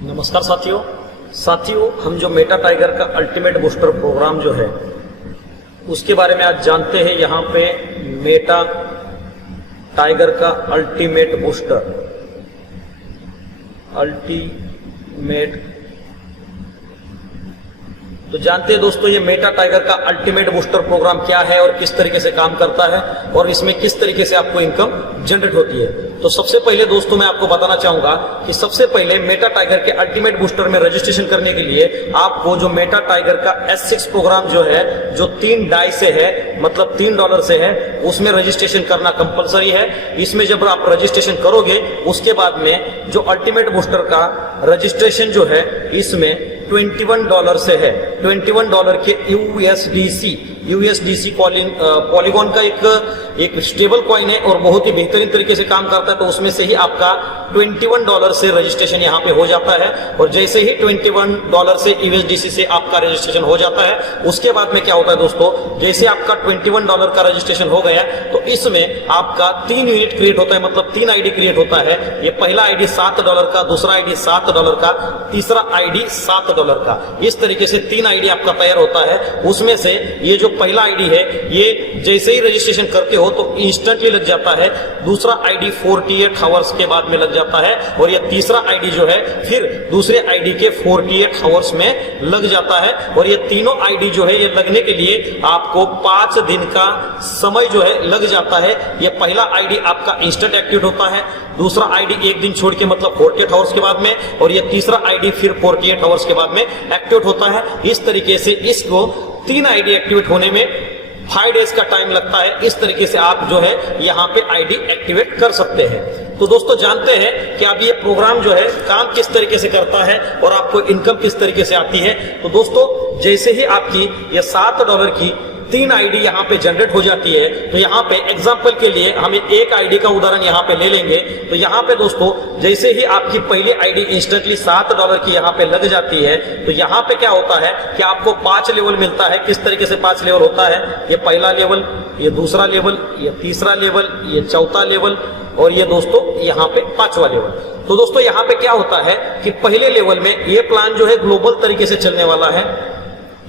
नमस्कार साथियों, हम जो मेटा टाइगर का अल्टीमेट बूस्टर प्रोग्राम जो है उसके बारे में आज जानते हैं। यहाँ पे मेटा टाइगर का अल्टीमेट तो जानते हैं दोस्तों, ये मेटा टाइगर का अल्टीमेट बूस्टर प्रोग्राम क्या है और किस तरीके से काम करता है और इसमें किस तरीके से आपको इनकम जनरेट होती है। तो सबसे पहले दोस्तों मैं आपको बताना चाहूंगा कि सबसे पहले मेटा टाइगर के अल्टीमेट बूस्टर में रजिस्ट्रेशन करने के लिए आपको जो मेटा टाइगर का S6 प्रोग्राम जो है, जो 3 डाई से है, मतलब $3 से है, उसमें रजिस्ट्रेशन करना कंपलसरी है। इसमें जब आप रजिस्ट्रेशन करोगे उसके बाद में जो अल्टीमेट बूस्टर का रजिस्ट्रेशन जो है इसमें $21 से है। $21 के यूएसडीसी पॉलीगॉन का एक स्टेबल कॉइन है और बहुत ही बेहतरीन तरीके से काम करता है। तो उसमें से ही आपका $21 से रजिस्ट्रेशन यहाँ पे हो जाता है और जैसे ही $21 से यूएसडीसी से आपका रजिस्ट्रेशन हो जाता है उसके बाद में क्या होता है दोस्तों, जैसे आपका $21 का रजिस्ट्रेशन हो गया तो इसमें आपका 3 यूनिट क्रिएट होता है, मतलब 3 आईडी क्रिएट होता है। ये पहला आईडी $7 का, दूसरा आईडी $7 का, तीसरा आईडी $7 का। इस तरीके से 3 आईडी आपका तैयार होता है। उसमें से ये जो पहला आईडी है ये जैसे ही रजिस्ट्रेशन करते हो तो इंस्टेंटली लग जाता है। दूसरा आईडी 48 आवर्स के बाद में लग जाता है और ये तीसरा आईडी जो है फिर दूसरे आईडी के 48 आवर्स में लग जाता है। और ये तीनों आईडी जो है ये लगने के लिए आपको 5 दिन का समय जो है लग जाता है। ये पहला आईडी आपका इंस्टेंट एक्टिवेट होता है, दूसरा आईडी 1 दिन छोड़ के मतलब 48 आवर्स के बाद में, और ये तीसरा आईडी फिर 48 आवर्स के बाद में एक्टिवेट होता है। इस तरीके से इसको 3 आईडी एक्टिवेट होने में 5 डेज का टाइम लगता है। इस तरीके से आप जो है यहाँ पे आईडी एक्टिवेट कर सकते हैं। तो दोस्तों जानते हैं कि अब ये प्रोग्राम जो है काम किस तरीके से करता है और आपको इनकम किस तरीके से आती है। तो दोस्तों जैसे ही आपकी ये $7 की 3 आईडी यहाँ पे जनरेट हो जाती है तो यहाँ पे एग्जाम्पल के लिए हम एक आईडी का उदाहरण यहाँ पे ले लेंगे। तो यहाँ पे दोस्तों जैसे ही आपकी पहली आईडी इंस्टेंटली $7 की यहाँ पे लग जाती है तो यहाँ पे क्या होता है कि आपको 5 लेवल मिलता है। किस तरीके से 5 लेवल होता है, ये पहला लेवल, ये दूसरा लेवल, ये तीसरा लेवल, ये चौथा लेवल और ये दोस्तों यहाँ पे 5वां लेवल। तो दोस्तों यहाँ पे क्या होता है कि पहले लेवल में ये प्लान जो है ग्लोबल तरीके से चलने वाला है।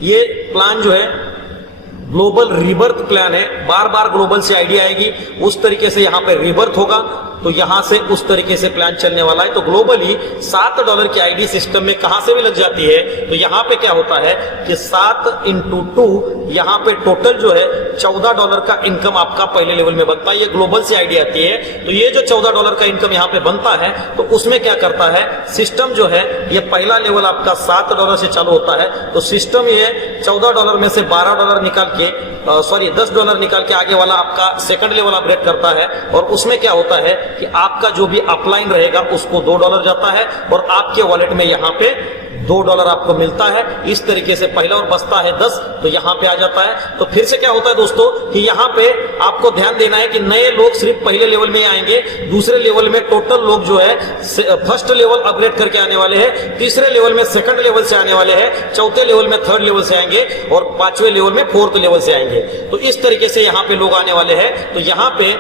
ये प्लान जो है ग्लोबल रिबर्थ प्लान है, बार बार ग्लोबल से आईडी आएगी, उस तरीके से यहाँ पे रिबर्थ होगा तो यहाँ से उस तरीके से प्लान चलने वाला है। तो ग्लोबली $7 की आईडी सिस्टम में कहां से भी लग जाती है। तो यहाँ पे क्या होता है कि 7 × 2 यहाँ पे टोटल जो है $14 का इनकम आपका पहले लेवल में बनता है। ये ग्लोबल से आईडी आती है तो ये जो $14 का इनकम यहाँ पे बनता है तो उसमें क्या करता है सिस्टम जो है, ये पहला लेवल आपका $7 से चालू होता है तो सिस्टम ये $14 में से $12 निकाल के $10 निकाल के आगे वाला आपका सेकंड लेवल अपग्रेड करता है। और उसमें क्या होता है कि आपका जो भी अपलाइन रहेगा उसको $2 जाता है और आपके वॉलेट में यहाँ पे $2 आपको मिलता है। इस तरीके से पहला और बचता है 10 तो यहाँ पे आ जाता है। तो फिर से क्या होता है दोस्तों कि यहाँ पे आपको ध्यान देना है कि नए लोग सिर्फ पहले लेवल में आएंगे, दूसरे लेवल में टोटल लोग जो है फर्स्ट लेवल अपग्रेड करके आने वाले हैं, तीसरे लेवल में सेकंड लेवल से आने वाले हैं, चौथे लेवल में 3rd लेवल से आएंगे और 5वें लेवल में 4th लेवल से आएंगे। तो इस तरीके से यहाँ पे लोग आने वाले हैं। तो यहाँ पे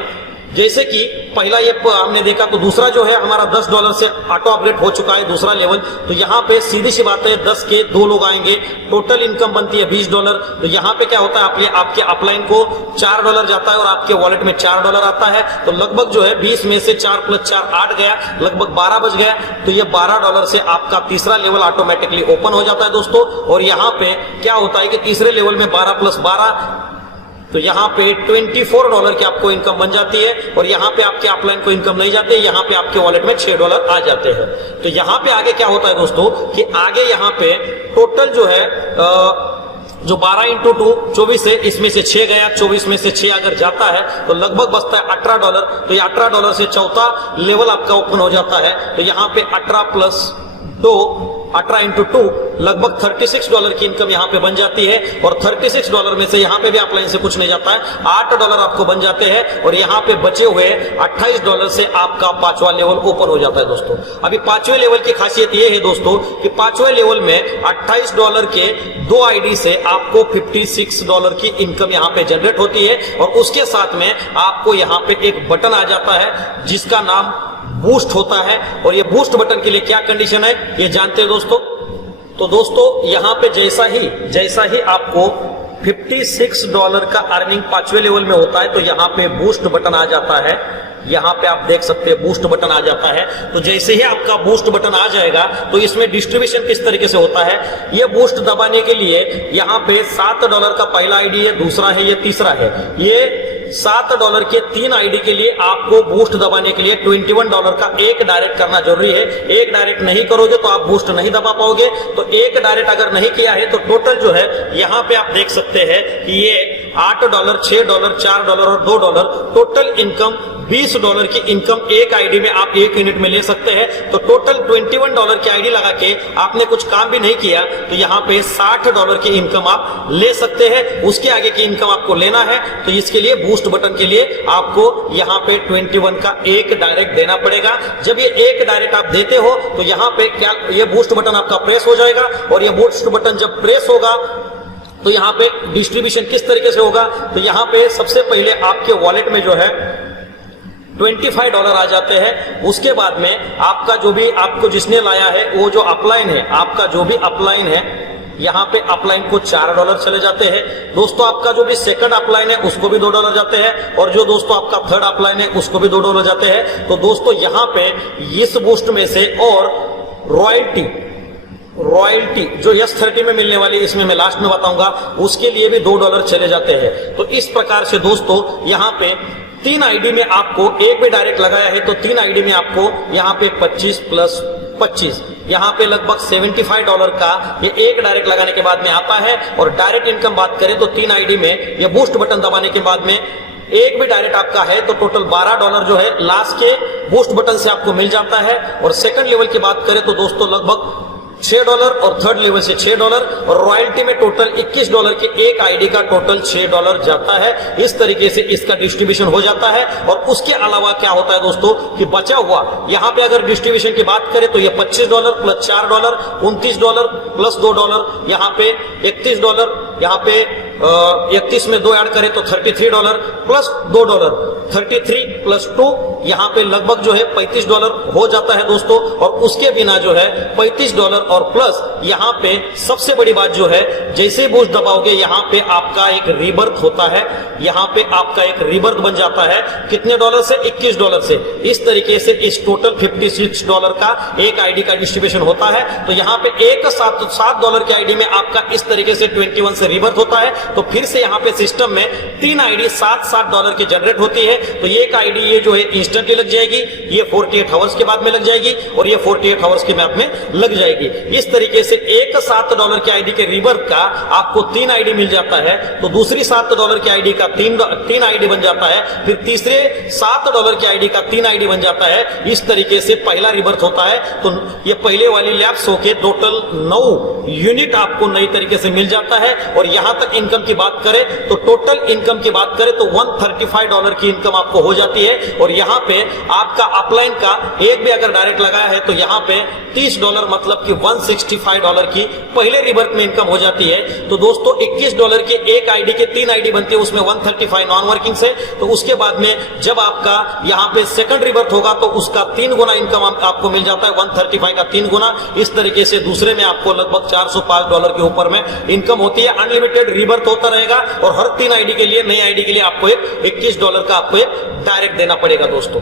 जैसे कि पहला ये हमने देखा तो दूसरा जो है हमारा $10 से ऑटो अपग्रेड हो चुका है दूसरा लेवल। तो यहाँ पे सीधी सी बात है 10 के 2 लोग आएंगे, टोटल इनकम बनती है $20। तो यहाँ पे क्या होता है आपके अपलाइन को $4 जाता है और आपके वॉलेट में $4 आता है। तो लगभग जो है 20 में से 4 + 4 8 गया, लगभग 12 बच गया। तो ये $12 से आपका तीसरा लेवल ऑटोमेटिकली ओपन हो जाता है दोस्तों। और यहाँ पे क्या होता है कि तीसरे लेवल में 12 + 12 तो यहाँ पे $24 की आपको इनकम बन जाती है। और यहाँ पे आपके अपलाइन को इनकम नहीं जाती है, यहाँ पे आपके वॉलेट में $6 आ जाते हैं। तो यहाँ पे आगे क्या होता है दोस्तों कि आगे यहाँ पे टोटल जो है जो 12 × 2 24 है, इसमें से 6 गया, 24 में से 6 अगर जाता है तो लगभग बचता है $18। तो ये $18 से चौथा लेवल आपका ओपन हो जाता है। तो यहाँ पे 18 + 2 18 × 2 लगभग $36 की इनकम यहाँ पे बन जाती है। और $36 में से यहाँ पे भी अपलाइन से कुछ नहीं जाता है, $8 आपको बन जाते हैं। और यहाँ पे बचे हुए $28 से आपका 5वां लेवल ओपन हो जाता है दोस्तों। अभी 5वें लेवल की खासियत ये है दोस्तों कि 5वें लेवल में $28 के 2 आईडी से आपको $56 की इनकम यहाँ पे जनरेट होती है। और उसके साथ में आपको यहाँ पे एक बटन आ जाता है जिसका नाम बूस्ट होता है। और ये बूस्ट बटन के लिए क्या कंडीशन है ये जानते हैं दोस्तों। तो दोस्तों यहाँ पे जैसा ही आपको $56 का अर्निंग 5वें लेवल में होता है तो यहाँ पे बूस्ट बटन आ जाता है। यहाँ पे आप देख सकते हैं बूस्ट बटन आ जाता है। तो जैसे ही आपका बूस्ट बटन आ जाएगा तो इसमें डिस्ट्रीब्यूशन किस तरीके से होता है, ये बूस्ट दबाने के लिए यहाँ पे $7 का पहला आईडी है, दूसरा है, ये तीसरा है। ये $7 के 3 आईडी के लिए आपको बूस्ट दबाने के लिए $21 का एक डायरेक्ट करना जरूरी है। एक डायरेक्ट नहीं करोगे तो आप बूस्ट नहीं दबा पाओगे। तो एक डायरेक्ट अगर नहीं किया है तो टोटल जो है यहाँ पे आप देख सकते हैं कि ये $8, $6, $4 और $2 टोटल इनकम $20 की इनकम एक आईडी में आप 1 यूनिट में ले सकते हैं। तो टोटल $21 की आईडी लगा के आपने कुछ काम भी नहीं किया तो यहाँ पे $60 की इनकम आप ले सकते हैं। उसके आगे की इनकम आपको लेना है तो इसके लिए बूस्ट बटन के लिए आपको यहाँ पे 21 का एक डायरेक्ट देना पड़ेगा। जब ये एक डायरेक्ट आप देते हो तो यहाँ पे क्या ये बूस्ट बटन आपका प्रेस हो जाएगा। और ये बूस्ट बटन जब प्रेस होगा तो यहाँ पे डिस्ट्रीब्यूशन किस तरीके से होगा, तो यहाँ पे सबसे पहले आपके वॉलेट में जो है $25 आ जाते हैं। उसके बाद में आपका जो भी आपको जिसने लाया है वो जो अपलाइन है, आपका जो भी अपलाइन है यहाँ पे अपलाइन को $4 चले जाते हैं। दोस्तों आपका जो भी सेकंड अपलाइन है उसको भी $2 जाते हैं और जो दोस्तों आपका थर्ड अपलाइन है उसको भी $2 जाते हैं। तो दोस्तों यहाँ पे इस बूस्ट में से और रॉयल्टी जो S30 में मिलने वाली इसमें मैं लास्ट में बताऊंगा उसके लिए भी $2 चले जाते हैं। तो इस प्रकार से दोस्तों यहाँ पे 3 आईडी में आपको एक भी डायरेक्ट लगाया है तो 3 आईडी में आपको यहाँ पे 25 प्लस 25 यहाँ पे लगभग $75 का ये एक डायरेक्ट लगाने के बाद में आता है। और डायरेक्ट इनकम बात करें तो 3 आईडी में ये बूस्ट बटन दबाने के बाद में एक भी डायरेक्ट आपका है तो टोटल $12 जो है लास्ट के बूस्ट बटन से आपको मिल जाता है। और सेकंड लेवल की बात करें तो दोस्तों लगभग $6 और थर्ड लेवल से $6 और रॉयल्टी में टोटल $21 के एक आईडी का टोटल $6 जाता है। इस तरीके से इसका डिस्ट्रीब्यूशन हो जाता है। और उसके अलावा क्या होता है दोस्तों कि बचा हुआ यहाँ पे अगर डिस्ट्रीब्यूशन की बात करें तो ये $25 प्लस $4 $29 प्लस $2 यहाँ पे $31 यहाँ पे 31 में 2 ऐड करें तो $33 प्लस $2 33 प्लस 2 यहाँ पे लगभग जो है $35 हो जाता है दोस्तों। और उसके बिना जो है $35 और प्लस यहाँ पे सबसे बड़ी बात जो है जैसे बूस्ट दबाओगे यहाँ पे आपका एक रीबर्थ होता है। यहाँ पे आपका एक रीबर्थ बन जाता है कितने डॉलर से, $21 से। इस तरीके से इस टोटल $56 का एक आईडी का डिस्ट्रीब्यूशन होता है। तो यहाँ पे एक $7 की आईडी में आपका इस तरीके से 21 से रीबर्थ होता है। तो फिर से यहाँ पे सिस्टम में 3 आईडी $7 की जनरेट होती है। तो एक आईडी ये जो है इंस्टेंटली लग जाएगी, ये 48 आवर्स के बाद में लग जाएगी और ये 48 आवर्स के बाद में लग जाएगी। इस तरीके से एक $7 की आईडी के रिवर्स का आपको 3 आईडी मिल जाता है। तो दूसरी $7 की आईडी का 3 आईडी बन जाता है। फिर तीसरे $7 की आईडी का 3 आईडी बन जाता है। इस तरीके से पहला रिवर्स होता है। तो ये पहले वाली लैप्स होके टोटल 9 यूनिट आपको नई तरीके से मिल जाता है। और यहां तक इनकम की बात करें तो टोटल इनकम की बात करें तो $135 की इनकम आपको हो जाती है। और यहाँ पे आपका अपलाइन का एक भी अगर डायरेक्ट लगाया है तो यहाँ पे $30 मतलब कि $165 की पहले रिवर्स में इनकम हो जाती है। तो दोस्तों $21 के एक आईडी के 3 आईडी बनती है, उसमें 135 नॉन वर्किंग से। तो उसके बाद में जब आपका यहाँ पे सेकंड रिवर्स होगा तो उसका 3 गुना इनकम आपको मिल जाता है, 135 का 3 गुना। इस तरीके से दूसरे में आपको लगभग $405 के ऊपर में इनकम होती है। अनलिमिटेड रिवर्स होता रहेगा और हर 3 आईडी के लिए, नई आईडी के लिए आपको एक $21 का आपको एक डायरेक्ट देना पड़ेगा दोस्तों।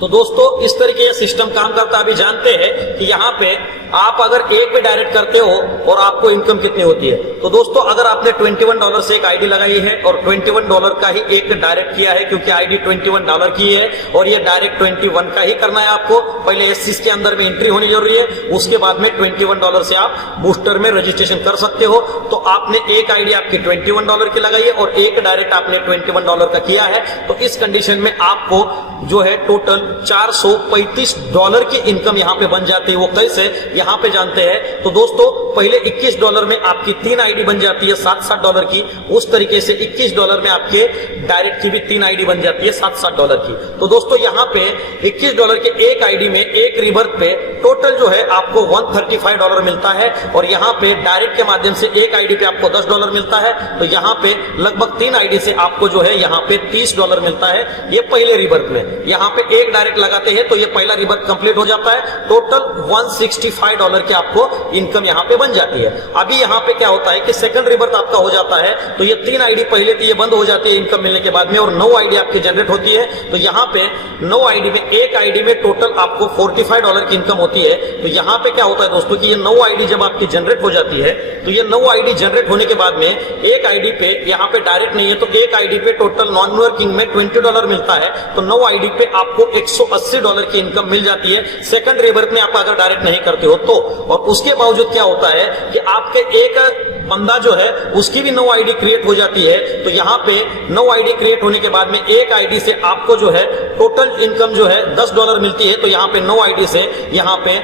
तो दोस्तों इस तरीके का सिस्टम काम करता है। अभी जानते हैं कि यहाँ पे आप अगर एक भी डायरेक्ट करते हो और आपको इनकम कितनी होती है। तो दोस्तों अगर आपने $21 से एक आईडी लगाई है और $21 का ही एक डायरेक्ट किया है, क्योंकि आईडी $21 की है और ये डायरेक्ट 21 का ही करना है आपको। पहले एससीस के अंदर में एंट्री होनी जरूरी है, उसके बाद में $21 से आप बूस्टर में रजिस्ट्रेशन कर सकते हो। तो आपने एक आईडी आपकी $21 की लगाई है और एक डायरेक्ट आपने $21 का किया है। तो इस कंडीशन में आपको जो है टोटल $435 की इनकम यहाँ पे बन जाती है। वो कैसे यहाँ पे जानते हैं। तो दोस्तों पहले $21 में आपकी 3 आईडी बन जाती है $7-7 की, उस तरीके से $21 में आपके डायरेक्ट की भी 3 आईडी बन जाती है $7-7 की। तो दोस्तों यहाँ पे $21 के एक आईडी में एक रिबर्थ पे टोटल जो है आपको $135 मिलता है, और यहाँ पे डायरेक्ट के माध्यम से एक आईडी पे आपको $10 मिलता है। तो यहाँ पे लगभग 3 आईडी से आपको जो है यहाँ पे $30 मिलता है, ये पहले रिबर्थ में। यहाँ पे एक डायरेक्ट लगाते हैं तो ये पहला रिबर्थ कंप्लीट हो जाता है, टोटल $165 के आपको इनकम यहाँ पे बन जाती है। अभी यहाँ पे क्या होता है कि सेकंड रिबर्थ आपका हो जाता है, तो ये 3 आईडी पहले थी, ये बंद हो जाती है इनकम मिलने के बाद में, और 9 आईडी आपकी जनरेट होती है। तो यहाँ पे 9 आईडी में एक आईडी में टोटल आपको $45 की इनकम होती है। तो यहाँ पे क्या होता है दोस्तों कि ये 9 आईडी जब आपकी जनरेट हो जाती है, तो ये 9 आईडी जनरेट होने के बाद में एक आईडी पे यहाँ पे डायरेक्ट नहीं है, तो एक आईडी पे टोटल नॉन वर्किंग में $20 मिलता है। तो 9 आईडी पे आपको $180 की इनकम मिल जाती है सेकंड रिबर्थ में आप अगर डायरेक्ट नहीं करते हो तो। और उसके बावजूद क्या होता है कि आपके एक बंदा जो है उसकी भी 9 आईडी क्रिएट हो जाती है। तो यहाँ पे 9 आईडी क्रिएट होने के बाद में एक आईडी से आपको जो है टोटल इनकम जो है $10 मिलती है। तो यहाँ पे 9 आईडी से यहाँ पे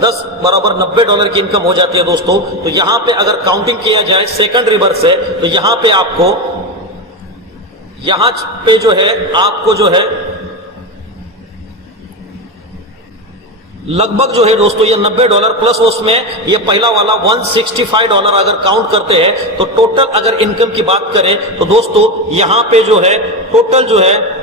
10 बराबर $90 की इनकम हो जाती है दोस्तों। तो यहाँ पे अगर काउंटिंग किया जाए सेकंड रिबर्थ से, तो यहाँ पे आपको यहाँ पे जो है आपको जो है लगभग जो है दोस्तों ये $90 प्लस उसमें ये पहला वाला $165 अगर काउंट करते हैं, तो टोटल अगर इनकम की बात करें तो दोस्तों यहाँ पे जो है टोटल जो है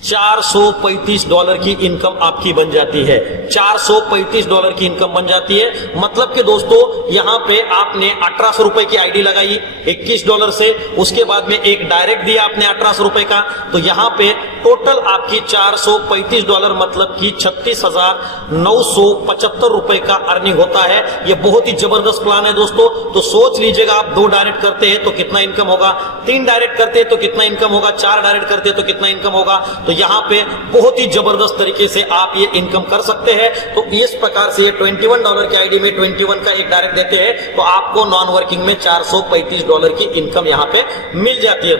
$435 की इनकम आपकी बन जाती है। $435 की इनकम बन जाती है। मतलब कि दोस्तों यहाँ पे आपने ₹1800 की आईडी लगाई $21 से, उसके बाद में एक डायरेक्ट दिया आपने ₹1800 का, तो यहाँ पे टोटल आपकी $435 मतलब कि ₹36,975 का अर्निंग होता है। ये बहुत ही जबरदस्त प्लान है दोस्तों। तो सोच लीजिएगा, आप 2 डायरेक्ट करते हैं तो कितना इनकम होगा, 3 डायरेक्ट करते हैं तो कितना इनकम होगा, 4 डायरेक्ट करते हैं तो कितना इनकम होगा। तो यहाँ पे बहुत ही जबरदस्त तरीके से आप ये इनकम कर सकते हैं। तो इस प्रकार से ये $21 की आईडी में 21 का एक डायरेक्ट देते हैं तो आपको नॉन वर्किंग में $435 की इनकम यहाँ पे मिल जाती है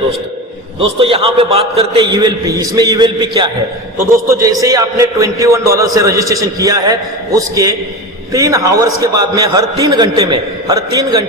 दोस्तों यहाँ पे बात करते हैं यूएलपी। इसमें यूएलपी क्या है? तो दोस्तों जैसे ही आपने $21 से रजिस्ट्रेशन किया है, उसके 3 आवर्स के बाद में हर 3 घंटे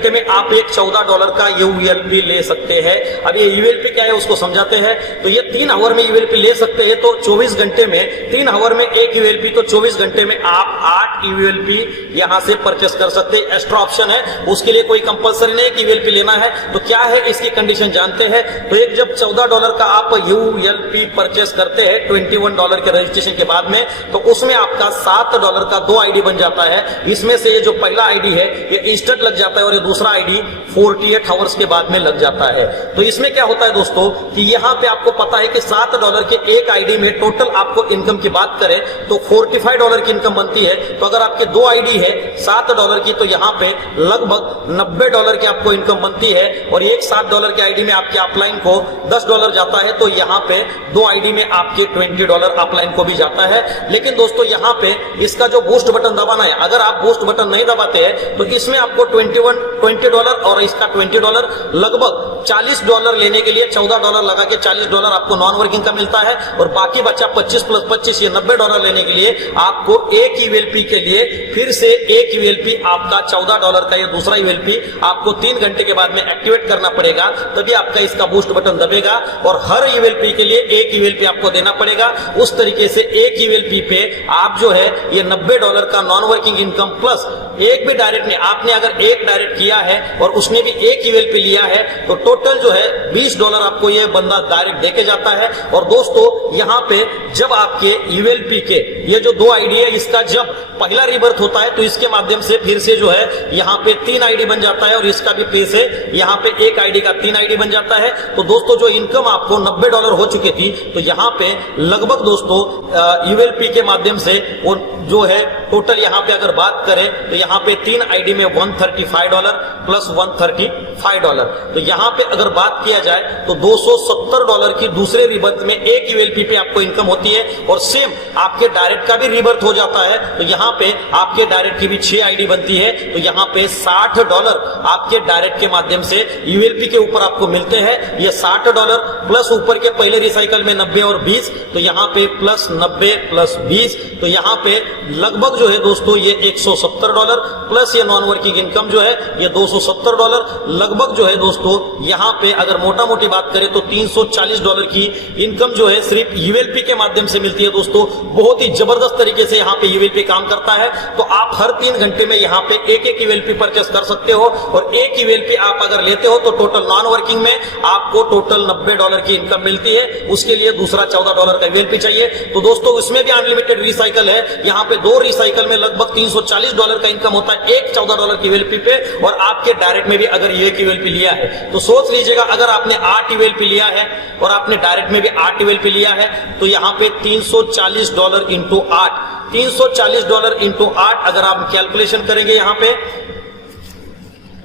में आप एक $14 का यूएलपी ले सकते हैं। अब ये यूएलपी क्या है उसको समझाते हैं। तो ये 3 आवर में यूएलपी ले सकते हैं, तो 24 घंटे में 3 आवर में एक यूएलपी, तो 24 घंटे में आप 8 यूएलपी यहां से परचेस कर सकते हैं। एक्स्ट्रा ऑप्शन है, उसके लिए कोई कंपलसरी नहीं कि यूएलपी लेना है। तो क्या है इसकी कंडीशन जानते हैं। तो एक जब $14 का आप यूएलपी परचेस करते हैं $21 के रजिस्ट्रेशन के बाद में, तो उसमें आपका $7 का 2 आईडी बन जाता है। इसमें से ये जो पहला आईडी है ये इंस्टेंट लग जाता है, और ये दूसरा आईडी 48 आवर्स के बाद में लग जाता है। तो इसमें क्या होता है दोस्तों कि यहाँ पे आपको पता है कि $7 के एक आईडी में टोटल आपको इनकम की बात करें तो $45 की इनकम बनती है। तो अगर आपके 2 आईडी है $7 की, तो यहाँ पे लगभग $90 की आपको इनकम बनती है। और एक $7 के आईडी में आपके अपलाइन को $10 जाता है, तो यहाँ पे 2 आईडी में आपके $20 अपलाइन को भी जाता है। लेकिन दोस्तों यहाँ पे इसका जो बूस्ट बटन दबाना है, अगर आप बूस्ट बटन नहीं दबाते हैं तो इसमें आपको $20 और इसका $20 लगभग $40 लेने के लिए $14 लगा के $40 आपको नॉन वर्किंग का मिलता है। और बाकी बचा 25 + 25 ये $90 लेने के लिए आपको एक यूएलपी के लिए फिर से एक यूएलपी आपका $14 का, ये दूसरा यूएलपी आपको 3 घंटे के बाद में एक्टिवेट करना पड़ेगा, तभी आपका इसका बूस्ट बटन दबेगा। और हर यूएलपी के लिए एक यूएलपी आपको देना पड़ेगा। उस तरीके से एक यूएलपी पे आप जो है ये $90 का नॉन वर्किंग इनकम प्लस एक भी डायरेक्ट नहीं, आपने अगर एक डायरेक्ट किया है और उसने भी एक यूएलपी लिया है, तो टोटल जो है $20 आपको ये बंदा डायरेक्ट देके जाता है। और दोस्तों यहाँ पे जब आपके यूएलपी के ये जो 2 आईडी है, इसका जब पहला रिबर्थ होता है तो इसके माध्यम से फिर से जो है यहाँ पे 3 आईडी बन जाता है, और इसका भी फिर से यहाँ पे एक आईडी का 3 आईडी बन जाता है। तो दोस्तों जो इनकम आपको $90 हो चुकी थी, तो यहाँ पे लगभग दोस्तों यूएलपी के माध्यम से वो जो है टोटल यहाँ पे अगर बात करें तो यहाँ पे 3 आईडी में $135 प्लस $135। तो यहाँ पे अगर बात किया जाए तो $270 की दूसरे रिबर्थ में एक यूएलपी पे आपको इनकम होती है। और सेम आपके डायरेक्ट का भी रिबर्थ हो जाता है, तो यहाँ पे आपके डायरेक्ट की भी 6 आईडी बनती है। तो यहाँ पे $60 आपके डायरेक्ट के माध्यम से यूएलपी के ऊपर आपको मिलते हैं। ये $60 प्लस ऊपर के पहले रिसाइकल में 90 और 20, तो यहाँ पे प्लस 90 प्लस 20, तो यहाँ पे लगभग जो है दोस्तों ये $170 प्लस ये नॉन वर्किंग इनकम जो है ये $270, लगभग जो है दोस्तों यहाँ पे अगर मोटा मोटी बात करें तो $340 की इनकम जो है सिर्फ यूएलपी के माध्यम से मिलती है दोस्तों। बहुत ही जबरदस्त तरीके से यहाँ पे यूएलपी काम करता है। तो आप हर 3 घंटे में यहाँ पे एक यूएलपी परचेस कर सकते हो, और एक यूएलपी आप अगर लेते हो तो टोटल नॉन वर्किंग में आपको टोटल $90 की इनकम मिलती है। उसके लिए दूसरा $14 का यूएलपी चाहिए। तो दोस्तों इसमें भी अनलिमिटेड रिसाइकल है। यहाँ पे 2 रिसाइकल में लगभग $340 का इनकम होता है एक $14 की यूएलपी पे, और आपके डायरेक्ट में भी अगर ये यूएलपी लिया है तो सोच लीजिएगा अगर आपने 8 यूएलपी लिया है और आपने डायरेक्ट में भी 8 यूएलपी लिया है तो यहाँ पे $340 इंटू 8, $340 इंटू 8 अगर आप कैलकुलेशन करेंगे यहाँ पे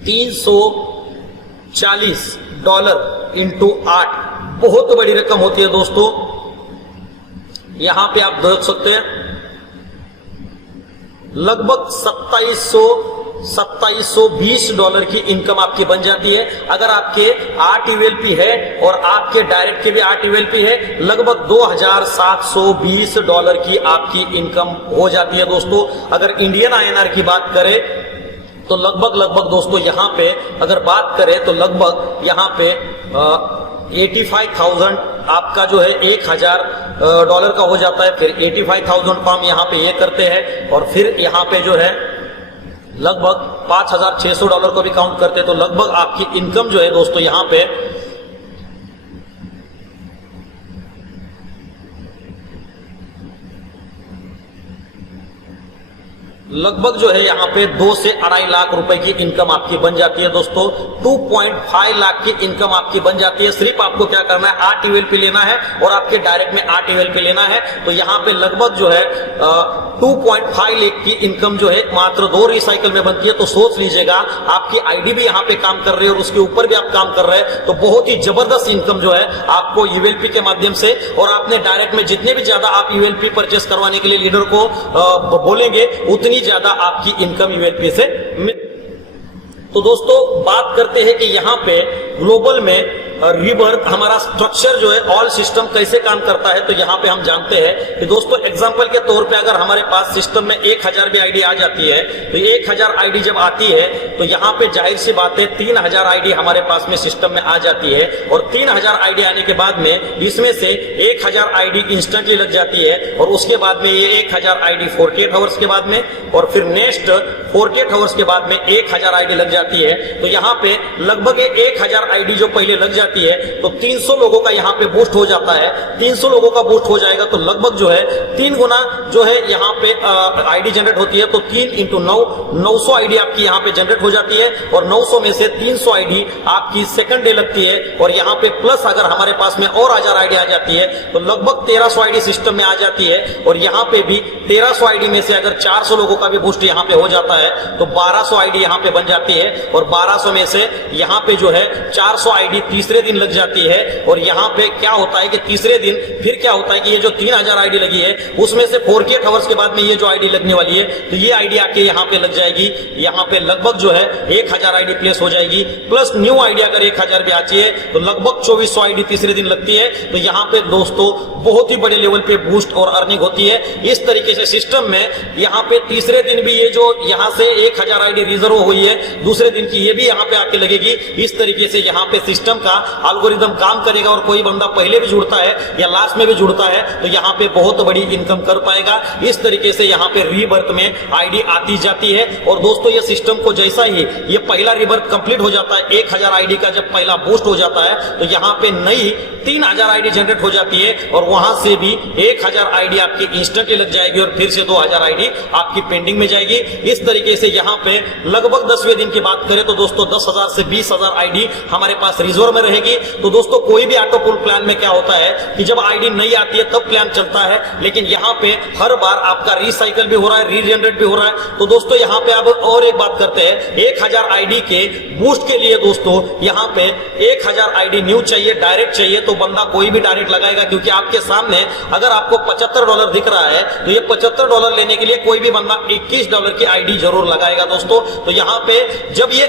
$340 इंटू 8 बहुत बड़ी रकम होती है दोस्तों। यहां पे आप देख सकते हैं लगभग $2720 की इनकम आपकी बन जाती है। अगर आपके 8 यूएलपी है और आपके डायरेक्ट के भी 8 यूएलपी है, लगभग $2720 की आपकी इनकम हो जाती है दोस्तों। अगर इंडियन INR की बात करें तो लगभग दोस्तों यहाँ पे अगर बात करें तो लगभग यहाँ पे 85,000 आपका जो है $1,000 का हो जाता है। फिर 85,000 को हम यहाँ पे ये करते हैं, और फिर यहाँ पे जो है लगभग $5,600 को भी काउंट करते हैं। तो लगभग आपकी इनकम जो है दोस्तों यहाँ पे लगभग जो है यहाँ पे 2 से 2.5 लाख रुपए की इनकम आपकी बन जाती है दोस्तों। 2.5 लाख की इनकम आपकी बन जाती है। सिर्फ आपको क्या करना है, 8 यूएलपी लेना है और आपके डायरेक्ट में 8 यूएलपी लेना है। तो यहाँ पे लगभग जो है 2.5 लाख की इनकम जो है मात्र 2 रिसाइकल में बनती है। तो सोच लीजिएगा आपकी आईडी भी यहाँ पे काम कर रही है और उसके ऊपर भी आप काम कर रहे हैं, तो बहुत ही जबरदस्त इनकम जो है आपको यूएलपी के माध्यम से, और आपने डायरेक्ट में जितने भी ज्यादा आप यूएलपी परचेस करवाने के लिए लीडर को बोलेंगे उतनी ज्यादा आपकी इनकम यूएलपी से मिल। तो दोस्तों बात करते हैं कि यहाँ पे ग्लोबल में रीबर्थ हमारा स्ट्रक्चर जो है ऑल सिस्टम कैसे काम करता है। तो यहाँ पे हम जानते हैं कि दोस्तों एग्जांपल के तौर पे अगर हमारे पास सिस्टम में 1000 भी आईडी आ जाती है, तो 1000 आईडी जब आती है तो यहाँ पे जाहिर सी बात है 3000 आईडी हमारे पास में सिस्टम में आ जाती है, और 3000 आईडी आने के बाद में इसमें से 1000 आईडी इंस्टेंटली लग जाती है, और उसके बाद में ये 1000 आईडी 48 आवर्स के बाद में, और फिर नेक्स्ट 48 आवर्स के बाद में 1000 आईडी लग जाती है। तो यहाँ पे लगभग 1000 आईडी जो पहले लग जाती है तो 300 लोगों का यहाँ पे बूस्ट हो जाता है। 300 लोगों का बूस्ट हो जाएगा तो लगभग जो है 3 गुना जो है यहाँ पे आईडी जनरेट होती है। तो 3 इंटू 9 900 आईडी आपकी यहाँ पे जनरेट हो जाती है, और 900 में से 300 आईडी आपकी सेकंड डे लगती है, और यहाँ पे प्लस अगर हमारे पास में और 1000 आईडी आ जाती है तो लगभग 1300 आईडी सिस्टम में आ जाती है। और यहाँ पे भी 1300 आईडी में से अगर 400 लोगों का भी बूस्ट यहाँ पे हो जाता है तो 1200 आईडी यहाँ पे बन जाती है, और 1200 में से यहाँ पे जो है 400 आईडी तीसरे दिन लग जाती है। और यहाँ पे क्या होता है कि तीसरे दिन फिर क्या होता है कि ये जो 3000 आईडी लगी है उसमें से 48 आवर्स के बाद में ये जो आईडी लगने वाली है तो ये आईडी आके यहाँ पे लग जाएगी। यहाँ पे लगभग जो है 1000 आईडी प्लेस हो जाएगी, प्लस न्यू आईडी अगर 1000 भी आती है तो लगभग 2400 आईडी तीसरे दिन लगती है। तो यहाँ पे दोस्तों बहुत ही बड़े लेवल पे बूस्ट और अर्निंग होती है। इस तरीके से सिस्टम में यहाँ पे तीसरे दिन भी ये जो यहाँ से 1000 आईडी रिजर्व हुई है दूसरे दिन की, ये भी यहाँ पे आके लगेगी। इस तरीके से यहाँ पे सिस्टम का एल्गोरिथम काम करेगा, और कोई बंदा पहले भी जुड़ता है या लास्ट में भी जुड़ता है तो यहाँ पे बहुत बड़ी इनकम कर पाएगा। इस तरीके से यहाँ पे रीबर्थ में आईडी आती जाती है। और दोस्तों ये सिस्टम को जैसा ही ये पहला रीबर्थ कंप्लीट हो जाता है, 1000 आईडी का जब पहला बूस्ट हो जाता है तो यहाँ पे नई 3000 आईडी जनरेट हो जाती है, और वहां से भी 1000 आईडी आपकी इंस्टेंटली लग जाएगी, और फिर से 2000 आईडी आपकी पेंडिंग में जाएगी। इस तरीके से यहाँ पे लगभग 10वें दिन की बात करें तो दोस्तों 10,000 से 20,000 आईडी हमारे पास रिजर्व में रहेगी। तो दोस्तों कोई भी ऑटो पुल प्लान में क्या होता है कि जब आईडी नहीं आती है तब प्लान चलता है, लेकिन यहाँ पे हर बार आपका रिसाइकल भी हो रहा है, रीजनरेट भी हो रहा है। तो दोस्तों यहाँ पे अब और एक बात करते हैं, 1000 आईडी के बूस्ट के लिए दोस्तों यहाँ पे 1000 आईडी न्यू चाहिए, डायरेक्ट चाहिए तो बंदा कोई भी डायरेक्ट लगाएगा, क्योंकि आपके सामने अगर आपको $75 दिख रहा है तो ये $75 लेने के लिए कोई भी बंदा $21 की आईडी जरूर लगाएगा दोस्तों। तो यहाँ पे जब ये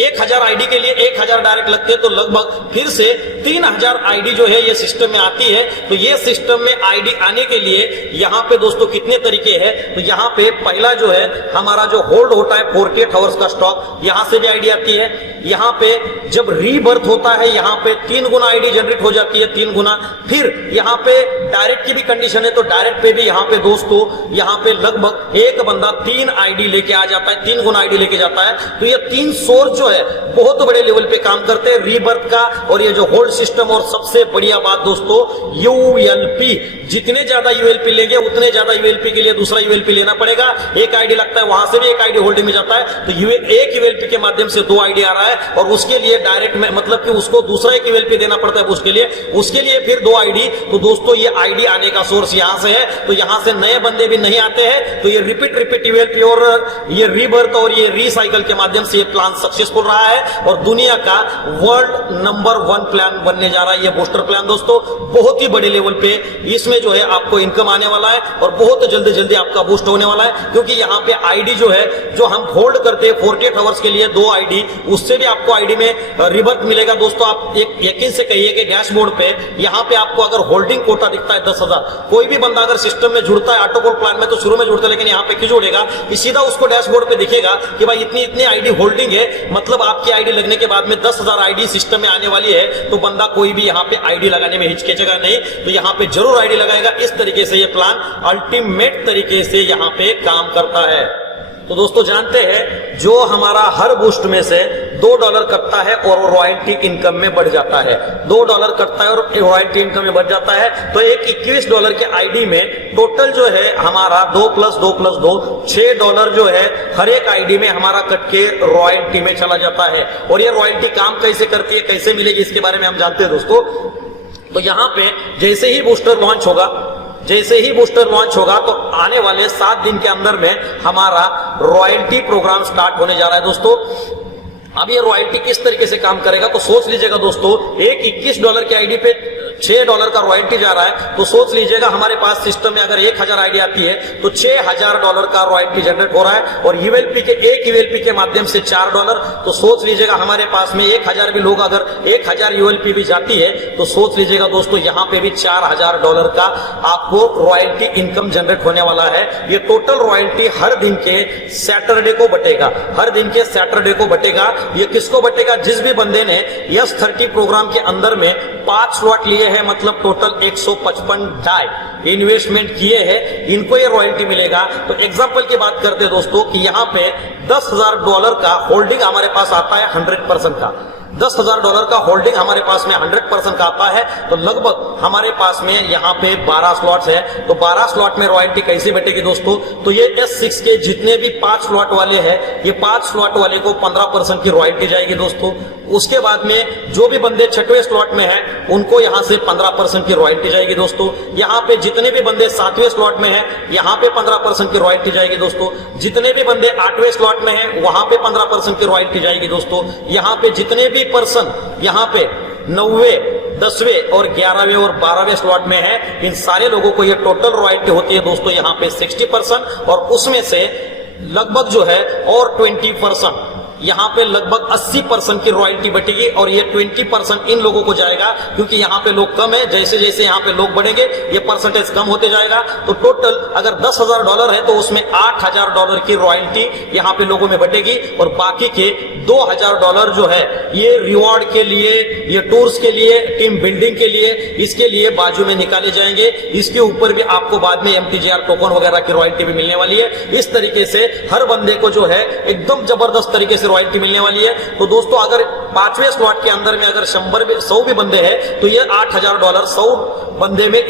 1000 आईडी के लिए 1000 डायरेक्ट लगते हैं, तो लगभग फिर से 3000 आईडी जो है ये सिस्टम में आती है। तो ये सिस्टम में आईडी आने के लिए यहाँ पे दोस्तों कितने तरीके हैं, तो यहाँ पे पहला जो है हमारा जो होल्ड होता है 48 आवर्स का स्टॉक, यहां से भी आईडी आती है। यहाँ पे जब रीबर्थ होता है यहाँ पे 3 गुना आईडी जनरेट हो जाती है, 3 गुना। फिर यहाँ पे डायरेक्ट की भी कंडीशन है, तो डायरेक्ट पे भी यहाँ पे दोस्तों यहाँ पे लगभग एक बंदा 3 आईडी लेके आ जाता है, 3 गुना आईडी लेके जाता है। तो ये 3 सोर्स जो है बहुत बड़े लेवल पे काम करते हैं, रीबर्थ का और ये जो होल्ड सिस्टम। और सबसे बढ़िया बात दोस्तों यूएलपी, जितने ज्यादा यूएलपी लेंगे उतने ज्यादा यूएलपी के लिए दूसरा यूएलपी लेना पड़ेगा। एक आईडी लगता है, वहां से भी एक आईडी होल्डिंग में जाता है, तो एक यूएलपी के माध्यम से 2 आईडी आ रहा है और उसके लिए डायरेक्ट में मतलब कि उसको दूसरा एक यूएलपी देना पड़ता है उसके लिए फिर 2 आईडी। तो दोस्तों ये आईडी आने का सोर्स यहां से है, तो यहां से नए बंदे भी नहीं आते हैं। तो ये रिपीट यूएलपी और ये रीबर्थ और ये रीसाइकल के माध्यम से ये प्लान सक्सेसफुल रहा है और दुनिया का वर्ल्ड नंबर 1 प्लान बनने जा रहा है ये बूस्टर प्लान दोस्तों। बहुत ही बड़े लेवल पे इसमें जो है आपको इनकम आने वाला है और बहुत जल्दी आपका बूस्ट होने वाला है, क्योंकि यहाँ पे आईडी जो है जो हम होल्ड करते हैं 48 आवर्स के लिए 2 आईडी, उससे भी आपको आईडी में रिबर्थ मिलेगा दोस्तों। आप एक यकीन से कहिए कि डैशबोर्ड पे यहाँ पे आपको अगर होल्डिंग कोटा दिखता है 10,000, कोई भी बंदा अगर सिस्टम में जुड़ता है ऑटोपोल प्लान में तो शुरू में जुड़ता है, लेकिन यहाँ पे क्यों जुड़ेगा कि सीधा उसको डैशबोर्ड पे दिखेगा कि भाई इतनी आईडी होल्डिंग है, मतलब आपकी आईडी लगने के बाद में 10,000 आईडी सिस्टम में आने वाली है। तो बंदा कोई भी यहाँ पे आईडी लगाने में हिचकेचेगा नहीं, तो यहाँ पे जरूर आईडी लगाएगा। इस तरीके से ये प्लान अल्टीमेट तरीके से यहाँ पे काम करता है। तो दोस्तों जानते हैं जो हमारा हर बूस्ट में से $2 कटता है और रॉयल्टी इनकम में बढ़ जाता है, $2 कटता है और रॉयल्टी इनकम में बढ़ जाता है। तो एक $21 के आईडी में टोटल जो है हमारा 2 + 2 + 2 $6 जो है हर एक आईडी में हमारा कट के रॉयल्टी में चला जाता है। और ये रॉयल्टी काम कैसे करती है, कैसे मिलेगी, इसके बारे में हम जानते हैं दोस्तों। तो यहाँ पे जैसे ही बूस्टर लॉन्च होगा तो आने वाले 7 दिन के अंदर में हमारा रॉयल्टी प्रोग्राम स्टार्ट होने जा रहा है दोस्तों। अब ये रॉयल्टी किस तरीके से काम करेगा तो सोच लीजिएगा दोस्तों, एक $21 की आईडी पे $6 का रॉयल्टी जा रहा है, तो सोच लीजिएगा हमारे पास सिस्टम में अगर 1000 आईडी आती है तो $6000 का रॉयल्टी जनरेट हो रहा है। और यूएलपी के एक यूएलपी के माध्यम से $4, तो सोच लीजिएगा हमारे पास में 1000 भी लोग अगर 1000 यूएलपी भी जाती है तो सोच लीजिएगा दोस्तों यहाँ पे भी $4000 का आपको रॉयल्टी इनकम जनरेट होने वाला है। ये टोटल रॉयल्टी हर दिन के सैटरडे को बटेगा। ये किसको बटेगा, जिस भी बंदे ने S30 प्रोग्राम के अंदर में 5 स्लॉट लिए हैं, मतलब टोटल 155 डाई इन्वेस्टमेंट किए हैं, इनको ये रॉयल्टी मिलेगा। तो एग्जांपल की बात करते हैं दोस्तों कि यहाँ पे $10,000 का होल्डिंग हमारे पास आता है 100% का, $10,000 का होल्डिंग हमारे पास में 100% का आता है। तो लगभग हमारे पास में यहाँ पे 12 स्लॉट्स है, तो 12 स्लॉट में रॉयल्टी कैसे बैठेगी दोस्तों, तो ये S6 के जितने भी 5 स्लॉट वाले हैं, ये 5 स्लॉट वाले को 15% की रॉयल्टी जाएगी दोस्तों। उसके बाद में जो भी बंदे 6वें स्लॉट में हैं उनको यहाँ से 15% की रॉयल्टी जाएगी दोस्तों। यहाँ पे जितने भी बंदे 7वें स्लॉट में हैं यहाँ पे 15% की रॉयल्टी जाएगी दोस्तों। जितने भी बंदे 8वें स्लॉट में हैं वहां पे 15% की रॉयल्टी जाएगी दोस्तों। यहाँ पे जितने भी पर्सन यहाँ पे 9वें 10वें और 11वें और 12वें स्लॉट में है, इन सारे लोगों को ये टोटल रॉयल्टी होती है दोस्तों यहाँ पे 60%। और उसमें से लगभग जो है और 20% यहाँ पे लगभग 80% की रॉयल्टी बटेगी और ये 20% इन लोगों को जाएगा, क्योंकि यहाँ पे लोग कम है। जैसे जैसे यहाँ पे लोग बढ़ेंगे ये परसेंटेज कम होते जाएगा। तो टोटल अगर $10,000 है तो उसमें $8,000 की रॉयल्टी यहाँ पे लोगों में बटेगी और बाकी के $2,000 जो है ये रिवॉर्ड के लिए, ये टूर्स के लिए, टीम बिल्डिंग के लिए, इसके लिए बाजू में निकाले जाएंगे। इसके ऊपर भी आपको बाद में MTGR टोकन वगैरह की रॉयल्टी भी मिलने वाली है। इस तरीके से हर बंदे को जो है एकदम जबरदस्त तरीके से रॉयल्टी मिलने वाली है। तो दोस्तों अगर 5वें स्लॉट के अंदर में अगर 100 भी बंदे हैं तो ये $8,000 100 बंदे में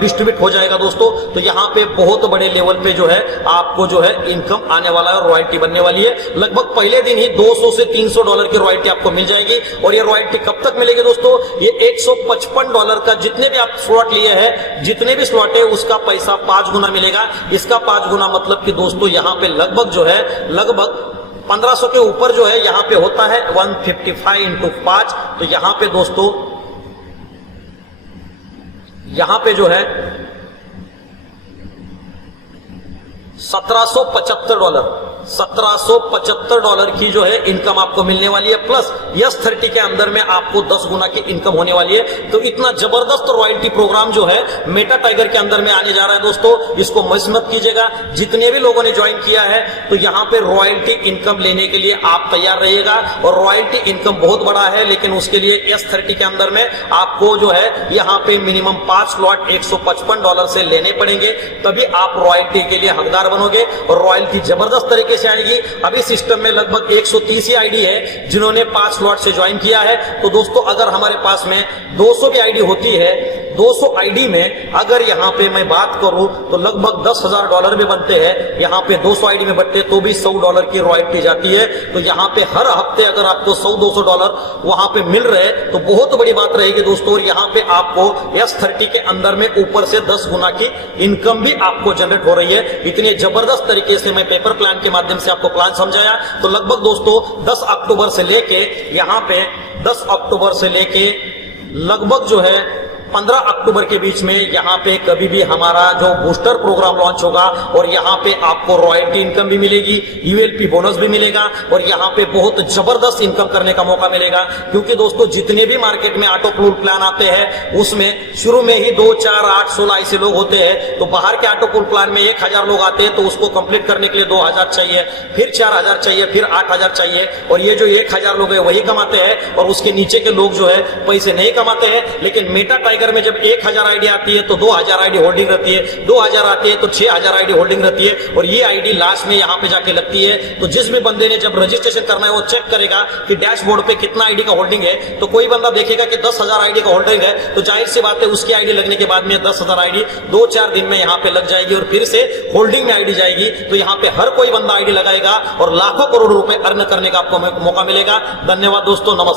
डिस्ट्रीब्यूट हो जाएगा दोस्तों। तो यहाँ पे बहुत बड़े लेवल पे जो है आपको जो है इनकम आने वाला है और रॉयल्टी बनने वाली है। लगभग पहले दिन ही $200 से $300 की रॉयल्टी आपको मिल जाएगी। और ये रॉयल्टी कब तक मिलेगी दोस्तों, ये $155 का जितने भी आप स्लॉट लिए हैं, जितने भी स्लॉट है उसका पैसा 5 गुना मिलेगा। इसका 5 गुना मतलब कि दोस्तों यहाँ पे लगभग जो है लगभग 1500 के ऊपर जो है यहाँ पे होता है 155 × 5। तो यहाँ पे दोस्तों यहाँ पे जो है $1775 $1775 की जो है इनकम आपको मिलने वाली है, प्लस S30 के अंदर में आपको 10 गुना की इनकम होने वाली है। तो इतना जबरदस्त रॉयल्टी प्रोग्राम जो है मेटा टाइगर के अंदर में आने जा रहा है दोस्तों, इसको मिस मत कीजिएगा। जितने भी लोगों ने ज्वाइन किया है तो यहाँ पे रॉयल्टी इनकम लेने के लिए आप तैयार रहिएगा, और रॉयल्टी इनकम बहुत बड़ा है, लेकिन उसके लिए S30 के अंदर में आपको जो है यहाँ पे मिनिमम 5 स्लॉट $155 से लेने पड़ेंगे, तभी आप रॉयल्टी के लिए हकदार बनोगे, और रॉयल्टी जबरदस्त तरीके से आएगी। अभी सिस्टम में लगभग 130 ही आईडी है जिन्होंने 5 स्लॉट से ज्वाइन किया है। तो दोस्तों अगर हमारे पास में 200 भी आईडी होती है, 200 आईडी में अगर यहाँ पे मैं बात करूं तो लगभग $10,000 भी बनते हैं। यहाँ पे 200 आईडी में बनते तो भी $100 की रॉयल्टी जाती है। तो यहाँ पे हर हफ्ते अगर आपको $100-200 वहां पे मिल रहे तो बहुत बड़ी बात रहेगी दोस्तों। और यहाँ पे आपको S30 के अंदर में ऊपर से 10 गुना की इनकम भी आपको जनरेट हो रही है। इतने जबरदस्त तरीके से मैं पेपर प्लान के माध्यम से आपको प्लान समझाया। तो लगभग दोस्तों 10 अक्टूबर से लेके यहाँ पे 10 अक्टूबर से लेके लगभग जो है 15 अक्टूबर के बीच में यहाँ पे कभी भी हमारा जो बूस्टर प्रोग्राम लॉन्च होगा, और यहाँ पे आपको रॉयल्टी इनकम भी मिलेगी, ULP बोनस भी मिलेगा, और यहाँ पे बहुत जबरदस्त इनकम करने का मौका मिलेगा। क्योंकि दोस्तों जितने भी मार्केट में ऑटो पूल प्लान आते हैं उसमें शुरू में ही 2, 4, 8, 16 ऐसे लोग होते हैं। तो बाहर के ऑटो पूल प्लान में 1000 लोग आते हैं, तो उसको कंप्लीट करने के लिए 2000 चाहिए, फिर 4000 चाहिए, फिर 8000 चाहिए, और ये जो 1000 लोग है वही कमाते हैं, और उसके नीचे के लोग जो है पैसे नहीं कमाते हैं। लेकिन मेटा टाइगर में जब 1000 आईडी आती है तो 2000 आईडी होल्डिंग रहती है, 2000 आती है तो 6000 आईडी होल्डिंग रहती है, और ये आईडी लास्ट में यहाँ पे जाके लगती है। तो जिस भी बंदे ने जब रजिस्ट्रेशन करना है वो चेक करेगा कि डैशबोर्ड पे कितना आईडी का होल्डिंग है। तो कोई बंदा देखेगा कि 10,000 आईडी का होल्डिंग है, तो जाहिर सी बात है उसकी आईडी लगने के बाद में 10,000 आईडी 2-4 दिन में यहाँ पे लग जाएगी, और फिर से होल्डिंग में आईडी जाएगी। तो यहाँ पे हर कोई बंदा आईडी लगाएगा और लाखों करोड़ों रुपए अर्न करने का आपको मौका मिलेगा। धन्यवाद दोस्तों, नमस्कार।